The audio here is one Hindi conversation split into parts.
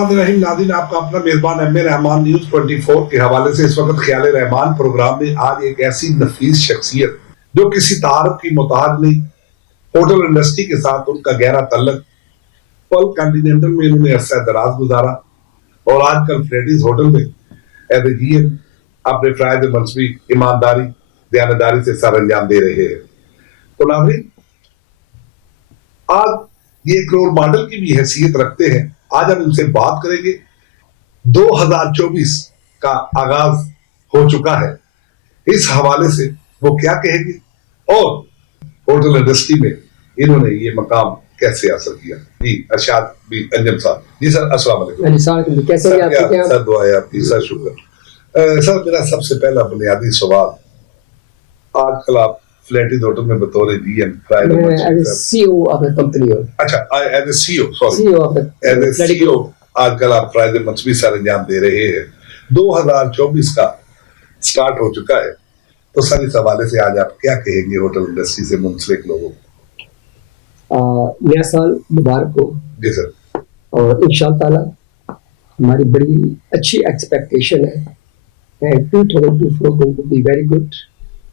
रहीम नाज़रीन, आपका अपना मेजबान एम ए रहमान न्यूज 24 के हवाले से इस वक्त ख्याल रहमान प्रोग्राम में आज एक ऐसी नफीस शख्सियत जो किसी तारफ की मोहताज नहीं, होटल इंडस्ट्री के साथ उनका गहरा तल्लक, पल कॉन्टिनेंटल में इन्होंने अरसा दराज गुजारा और आजकल फ्रेडीज होटल में एज ए जीएम अपने फ़राइज़ मनसबी ईमानदारी दयानतदारी से सर अंजाम दे रहे हैं। तो नाज़रीन, आज ये एक रोल मॉडल की भी हैसियत रखते हैं। आज हम इनसे बात करेंगे। 2024 का आगाज हो चुका है, इस हवाले से वो क्या कहेंगे और होटल इंडस्ट्री में इन्होंने ये मकाम कैसे हासिल किया। जी अरशाद भी अंजम साहब। जी सर, अस्सलाम वालेकुम। कैसे हैं आप? सर दुआ है आपकी, सर शुक्र। सर मेरा सबसे पहला बुनियादी सवाल, आजकल आप फ्लैटीज होटल में बतौर GM CEO of the company. अच्छा, as a CEO, sorry, as a CEO आजकल आप फ़राइज़ मनसबी सर अंजाम दे रहे हैं। 2024 का स्टार्ट हो चुका है, तो सर इस हवाले से आज आप क्या कहेंगे होटल इंडस्ट्री से मुंसलिक लोगों को? नया साल मुबारक हो। जी सर। और इंशाअल्लाह ताला हमारी बड़ी अच्छी एक्सपेक्टेशन है, 2024 going to be very good.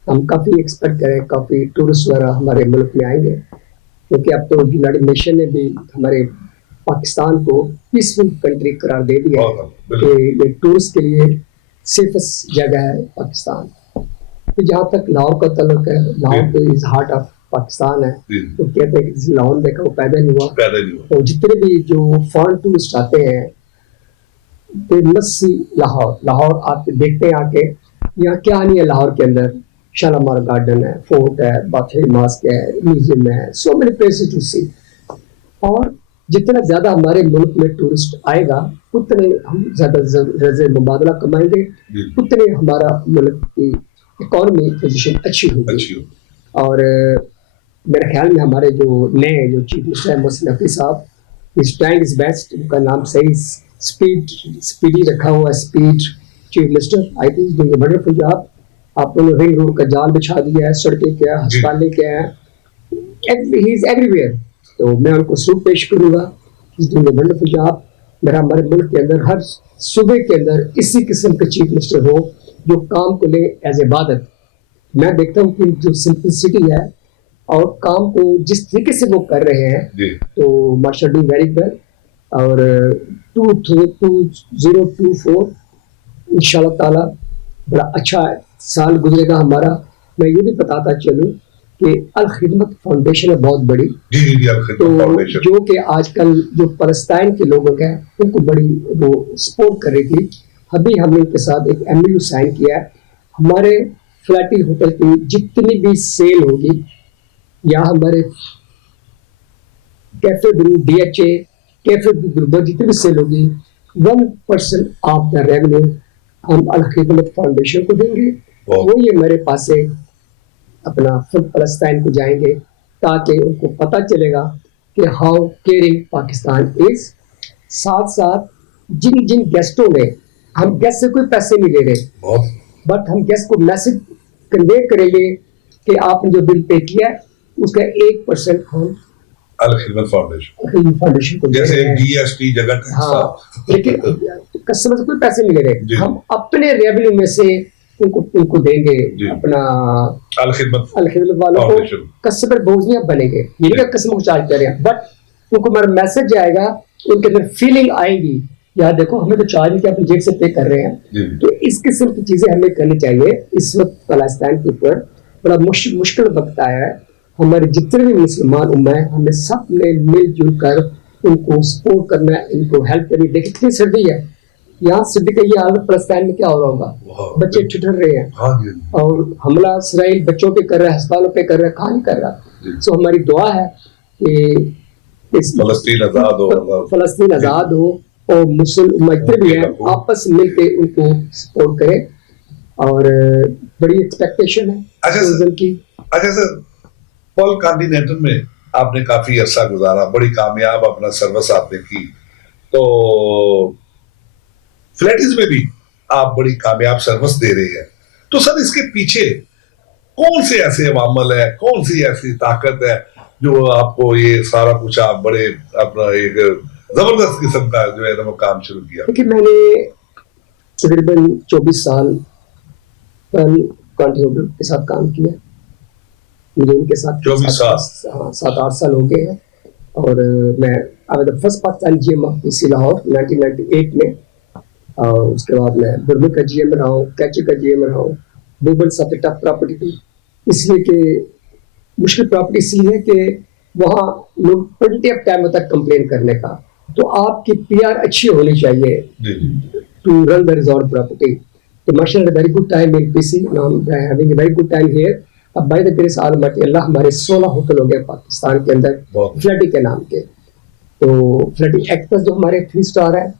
हम काफ़ी एक्सपेक्ट करें, काफ़ी टूरिस्ट वगैरह हमारे मुल्क में आएंगे, क्योंकि अब तो यूनाइटेड नेशन ने भी हमारे पाकिस्तान को पीसफुल कंट्री करार दे दिया है कि ये टूरिस्ट के लिए सेफेस्ट जगह है पाकिस्तान। तो जहाँ तक लाहौर का तल्लुक है, लाहौर तो इज हार्ट ऑफ पाकिस्तान है। तो कहते हैं कि लाहौर देखा वो पैदा नहीं हुआ। तो जितने भी जो फॉरेन टूरिस्ट आते हैं, दे मस्ट सी लाहौर आते देखते हैं आके यहाँ क्या नहीं है। लाहौर के अंदर शालामार गार्डन है, फोर्ट है, बाथरी मास्क है, म्यूजियम है, सो मेनी प्लेसेस टू सी। और जितना ज़्यादा हमारे मुल्क में टूरिस्ट आएगा, उतने हम ज़्यादा रज़े मुबादला कमाएंगे, उतने हमारा मुल्क की इकॉनमी पोजीशन अच्छी होगी। और मेरे ख्याल में हमारे जो नए जो चीफ मिनिस्टर है मोहसिन नकवी साहब, इज ट्राइंग हिज बेस्ट। उनका नाम सही स्पीडी रखा हुआ है, speed chief minister. I think doing a wonderful job. आप लोगों ने रिंग रोड का जाल बिछा दिया है, सड़कें क्या है, अस्पतालें क्या है, ही इज एवरीवेयर। तो मैं उनको सलूट पेश करूँगा, is doing a wonderful job. मेरा हमारे मुल्क के अंदर हर सूबे के अंदर इसी किस्म के चीफ मिनिस्टर हो जो काम को ले एज इबादत। मैं देखता हूँ कि जो सिंपलिसिटी है और काम को जिस तरीके से वो कर रहे हैं, तो माशा डू वेरी वेल। और 2024 इंशाल्लाह ताला बड़ा अच्छा साल गुजरेगा हमारा। मैं ये भी बताता चलूँ कि अल खिदमत फाउंडेशन है बहुत बड़ी, तो जो कि आजकल जो फलस्तीन के लोग हैं उनको बड़ी वो सपोर्ट कर रही थी। अभी हमने उनके साथ एक MOU साइन किया है। हमारे फ्लैटी होटल की जितनी भी सेल होगी या हमारे cafe brew DHA cafe brew जितनी भी सेल होगी, 1% ऑफ द रेवेन्यू हम अल खिदमत फाउंडेशन को देंगे। वो ये मेरे पास से अपना फलस्तीन को जाएंगे, ताकि उनको पता चलेगा कि हाउ केयरिंग पाकिस्तान इज। साथ साथ जिन जिन गेस्टों ने, हम गेस्ट से कोई पैसे नहीं ले रहे, बट हम गेस्ट को मैसेज कन्वे करेंगे कि आपने जो बिल पे किया है उसका 1% हम अल खिदमत फाउंडेशन को जैसे GST जगह। हाँ, लेकिन कस्टमर से कोई पैसे नहीं ले रहे, हम अपने रेवेन्यू में से उनको देंगे। अपना अल खिदमत वालों को कस्टमर बोझियां बनेंगे, ये नहीं कस्टमर को चार्ज कर रहे हैं, बट उनको हमारा मैसेज आएगा, उनके अंदर फीलिंग आएगी, यार देखो हमें तो चार्ज नहीं किया, अपनी जेब से पे कर रहे हैं। तो इस किस्म की चीजें हमें करनी चाहिए। इस वक्त फलस्तीन के ऊपर बड़ा मुश्किल वक्त आया है। हमारे जितने भी मुसलमान उम्मा है, हमें सब ने मिलजुल कर उनको सपोर्ट करना है, इनको हेल्प करनी। देखिए कितनी सर्दी है यहाँ, सर्दी का ये हालत फलस्तीन में क्या हो रहा होगा, बच्चे ठिठुर रहे हैं और हमला इसराइल बच्चों पे कर रहा है, अस्पतालों पे कर रहा है, कहाँ नहीं कर रहा। सो हमारी दुआ है कि फलस्तीन आज़ाद हो और मुस्लिम जितने भी हैं आपस में मिलकर उनको सपोर्ट करें। और बड़ी एक्सपेक्टेशन है। अच्छा सर, पल कॉन्टिनेंटल में आपने काफी अरसा गुजारा, बड़ी कामयाब अपना सर्विस आपने की, तो फ्लैटीज में भी आप बड़ी कामयाब सर्विस दे रहे हैं। तो सर इसके पीछे कौन से ऐसे अवामल है, कौन सी ऐसी ताकत है जो आपको ये सारा कुछ आप बड़े अपना एक जबरदस्त किस्म का जो है ना वो काम शुरू किया। देखिए मैंने तकरीबन 24 साल क्वांटी होटल के साथ काम किया। मुझे इनके साथ 24 साल 7-8 साल हो गए हैं। और मैं I the first Pakistan GM of PC Lahore 1998 में। और उसके बाद मैं बुरमे का जीएम रहा हूँ, कैची का जीएम रहा हूँ। बोबल सबसे टफ प्रॉपर्टी थी, इसलिए कि मुश्किल प्रॉपर्टी इसलिए है कि वहाँ लोग प्लेंटी ऑफ टाइम होता है कंप्लेन करने का, तो आपकी पीआर अच्छी होनी चाहिए to run the reserve property. तो माशाल्लाह very good time in PC, having a very good time here. अब बाय द ग्रेस ऑलमाइटी अल्लाह हमारे 16 होटल हो गए पाकिस्तान के अंदर फ्लैटी के नाम के। तो फ्लैटी एक्सप्रेस जो हमारे 3 स्टार है,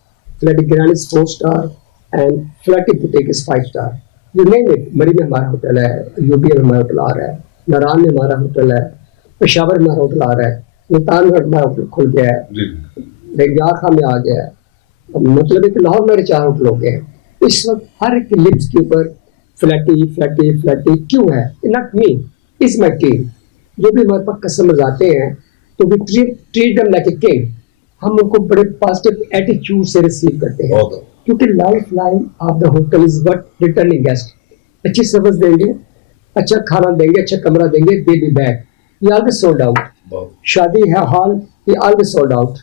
flirty grand is 4 star and flirty boutique is 5 star. You name it. मरी में हमारा होटल है, यूबी में हमारा होटल आ रहा है, नारान में हमारा होटल है, पेशावर में हमारा होटल आ रहा है, मुल्तान में हमारा होटल खुल गया है, रेंगार खां में आ गया है। मतलब है कि लाहौर में 4 होटल हो गए हैं। इस वक्त हर एक लिप्स के ऊपर फ्लैटी फ्लैटी फ्लैटी क्यों है? Not me, is my team. जो भी हमारे पास कस्टमर्स आते हैं तो we treat them like a king. हम उनको बड़े पॉजिटिव एटीट्यूड से रिसीव करते हैं, क्योंकि life line of the hotel is what returning guest. अच्छी सर्विस देंगे, अच्छा खाना देंगे, अच्छा कमरा देंगे, दे बी बैक। ये ऑलवेज सोल्ड आउट। शादी है हॉल, ये ऑलवेज सोल्ड आउट।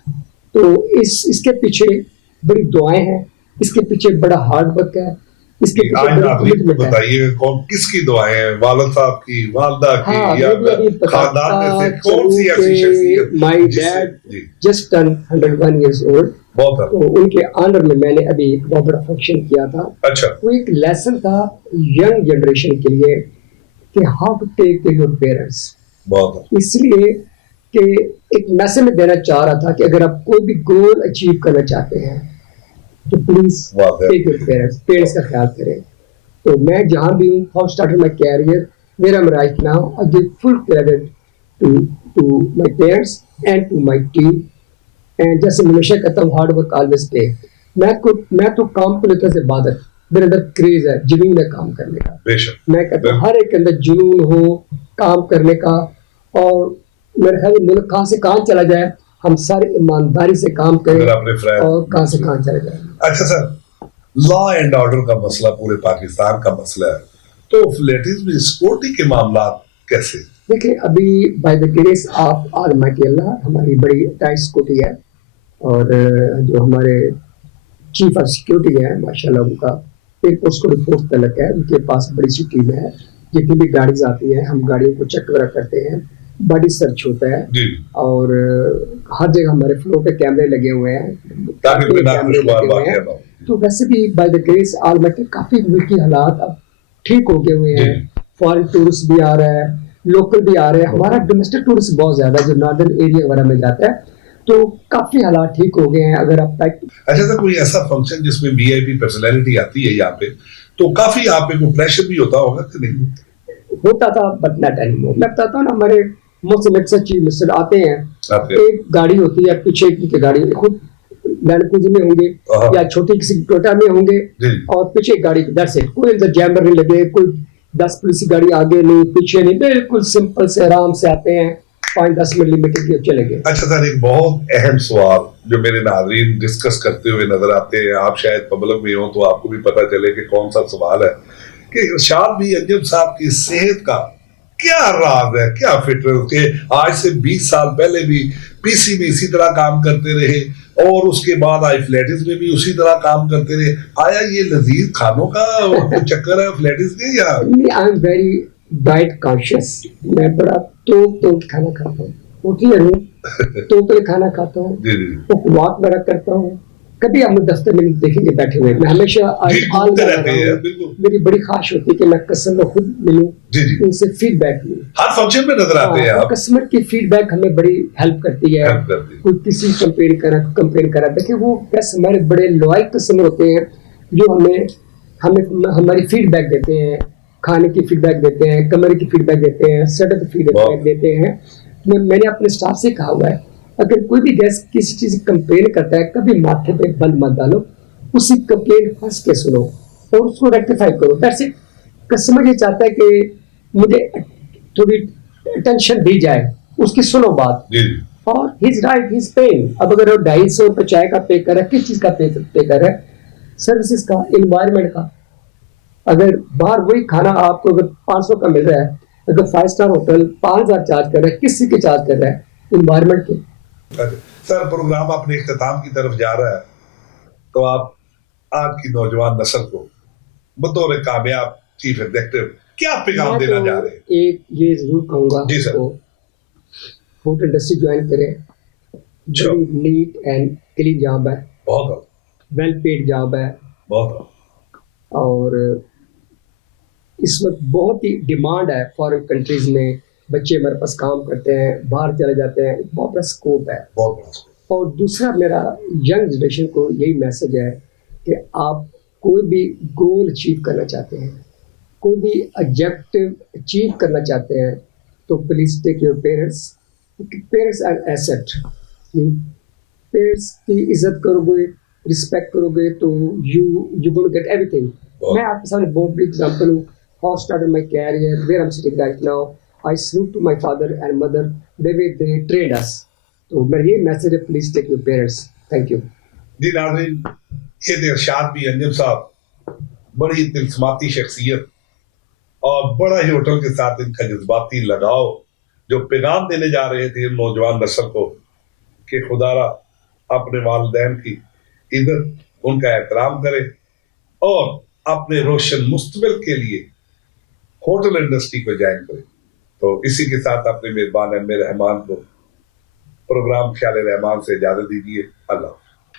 तो इसके पीछे बड़ी दुआएं हैं, इसके पीछे बड़ा हार्ड वर्क है, इसके पीछे बताइए कौन किसकी दुआएं हैं? वालिद साहब की, वालदा की, या खानदान में से कौन सी ऐसी शख्सियत? My dad just turn 101 years old. तो उनके ऑनर में मैंने अभी एक बहुत बड़ा फंक्शन किया था। अच्छा। वो एक लेसन था यंग जनरेशन के लिए कि how to take care your parents. इसलिए कि एक मैसेज में देना चाह रहा था कि अगर आप कोई भी गोल अचीव करना चाहते हैं तो प्लीज टेक योर पेरेंट्स का ख्याल करें। तो मैं जहां भी हूँ, how started my career, where I am right now, I give full credit to my parents and to my team. And जैसे हमेशा कहता हूँ, हार्ड वर्क ऑलवेज पे। मैं तो काम को लेकर से इबादत, मेरे अंदर क्रेज है, जुनून है काम करने का। मैं कहता हूँ हर एक के अंदर जुनून हो काम करने का। और मेरे ख्याल मुल्क कहाँ से कहाँ चला जाए, हम सारे ईमानदारी से काम करें और कहाँ से कहाँ चला जाए। अच्छा सर, लॉ एंड ऑर्डर का मसला पूरे पाकिस्तान का मसला है, तो फ्लैटीज में सिक्योरिटी के मामला कैसे? देखिए अभी by the grace of almighty Allah हमारी बड़ी टाइट सिक्योरिटी है। और जो हमारे चीफ ऑफ सिक्योरिटी है माशाल्लाह, उनका एयरपोर्ट सिक्योरिटी फोर्स तलक है, उनके पास बड़ी सी टीम है। जितनी भी गाड़ीज आती है हम गाड़ियों को चेक वगैरह करते हैं, बॉडी सर्च होता है। और हर जगह हमारे फ्लोर पे कैमरे लगे हुए हैं, कैमरे लगे हुए हैं। तो वैसे भी बाय द ग्रेस ऑलमाइटी काफी मुल्क की हालात अब ठीक हो गए हुए हैं। फॉरेन टूरिस्ट भी आ रहा है, लोकल भी आ रहे हैं। हमारा डोमेस्टिक टूरिस्ट बहुत ज्यादा जो नॉर्दर्न एरिया वगैरह में जाता है, तो काफी हालात ठीक हो गए हैं। अगर आप अच्छा सर, कोई ऐसा फंक्शन जिसमें वीआईपी पर्सनैलिटी आती है यहाँ पे, तो काफी आप पे प्रेशर भी होता होगा कि नहीं? होता था, बट नॉट एनीमोर। मैं बताता हूँ ना, हमारे मोस्ट चीफ मिनिस्टर आते हैं, एक गाड़ी होती है पीछे की गाड़ी, खुद लैंड क्रूजर में होंगे या छोटी किसी टोयोटा में होंगे, और पीछे गाड़ी, दैट्स इट। कोई जैमर नहीं लगे, कोई 10 पुलिस की गाड़ी आगे नहीं पीछे नहीं, बिल्कुल सिंपल से आराम से आते हैं, 5-10 मिलीमीटर की चले गए। अच्छा सर, एक बहुत अहम सवाल जो मेरे नाज़रीन डिस्कस करते हुए नजर आते हैं, आप शायद पब्लिक में हो तो आपको भी पता चले कि कौन सा सवाल है, कि इरशाद भी अंजुम साहब की सेहत का क्या राज है, क्या फिटनेस के? आज से 20 साल पहले भी पीसी में इसी तरह काम करते रहे, और उसके बाद आई फ्लैटिस में भी उसी तरह काम करते रहे। आया ये लजीज खानों का चक्कर है फ्लैटिस के, या? I am very diet conscious. मैं बड़ा तो खाना खाता हूँ, होटल हूँ तो खाना खाता हूँ, वॉक बड़ा करता हूँ। कभी आप दफ्तर में नहीं देखेंगे बैठे हुए, मैं हमेशा मेरी बड़ी ख्वाहिश होती है कि मैं कस्टमर खुद मिलूं, उनसे फीडबैक लूं। हर फंक्शन में नजर आते हैं आप। कस्टमर की फीडबैक हमें बड़ी हेल्प करती है। कोई किसी कंपेयर करा देखिए, वो कैसे हमारे बड़े लॉयल कस्टमर होते हैं जो हमें हमारी फीडबैक देते हैं, खाने की फीडबैक देते हैं, कमरे की फीडबैक देते हैं, सेटअप की फीडबैक देते हैं। मैंने अपने स्टाफ से कहा हुआ है, अगर कोई भी गेस्ट किसी चीज कंप्लेन करता है, कभी माथे पे बल मत डालो, उसी कंप्लेन हंस के सुनो और उसको रेक्टिफाई करो। That's it. कस्टमर ये चाहता है कि मुझे थोड़ी अटेंशन दी जाए, उसकी सुनो बात। और हिज राइट हिज पेन। अब अगर वो 250 रुपये चाय का पे कर रहा है, किस चीज़ का पे कर रहा है? सर्विसेज का, इन्वायरमेंट का। अगर बाहर वही खाना आपको अगर 500 का मिल रहा है, अगर 5 स्टार होटल 5,000 चार्ज कर रहा है, किस चीज़ के चार्ज कर रहा है? इन्वायरमेंट के। सर, प्रोग्राम अपने इख्तिताम की तरफ जा रहा है, तो आप आज की नौजवान नस्ल को बतौर कामयाब चीफ एग्जीक्यूटिव क्या पैगाम मैं देना तो चाह रहे हैं? एक ये जरूर कहूँगा जी सर। तो फूड इंडस्ट्री ज्वाइन करें। अच्छा। बड़ी नीट एंड क्लीन जॉब है, बहुत वेल पेड जॉब है, बहुत और इस वक्त बहुत ही डिमांड है फॉरेन कंट्रीज में। बच्चे हमारे पास काम करते हैं, बाहर चले जाते हैं, बहुत बड़ा स्कोप है। बहुत और दूसरा मेरा यंग जनरेशन को यही मैसेज है कि आप कोई भी गोल अचीव करना चाहते हैं, कोई भी ऑब्जेक्टिव अचीव करना चाहते हैं, तो please take your parents. Parents are asset. Parents की इज्जत करोगे, रिस्पेक्ट करोगे, तो यू गोना गेट एवरीथिंग। मैं आपके सामने बहुत बड़ी एग्जांपल हूँ। How started my career, where I am sitting right now. I salute to my father and mother, the way they trained us. तो मेरा ये मैसेज है, please take your parents. Thank you ji. नाज़रीन, ये थे इरशाद बी अंजुम साहब, बड़ी तिलस्माती शख्सियत और बड़ा ही होटल के साथ इनका जज्बाती लगाव, जो पैगाम देने जा रहे थे नौजवान नस्ल को कि खुदारा अपने वालिदैन की इज्जत, उनका एहतराम करे और अपने रोशन मुस्तकबिल के लिए होटल इंडस्ट्री को ज्वाइन करे। तो इसी के साथ अपने मेजबान एम ए रहमान को प्रोग्राम ख्याल रहमान से इजाजत दीजिए। अल्लाह।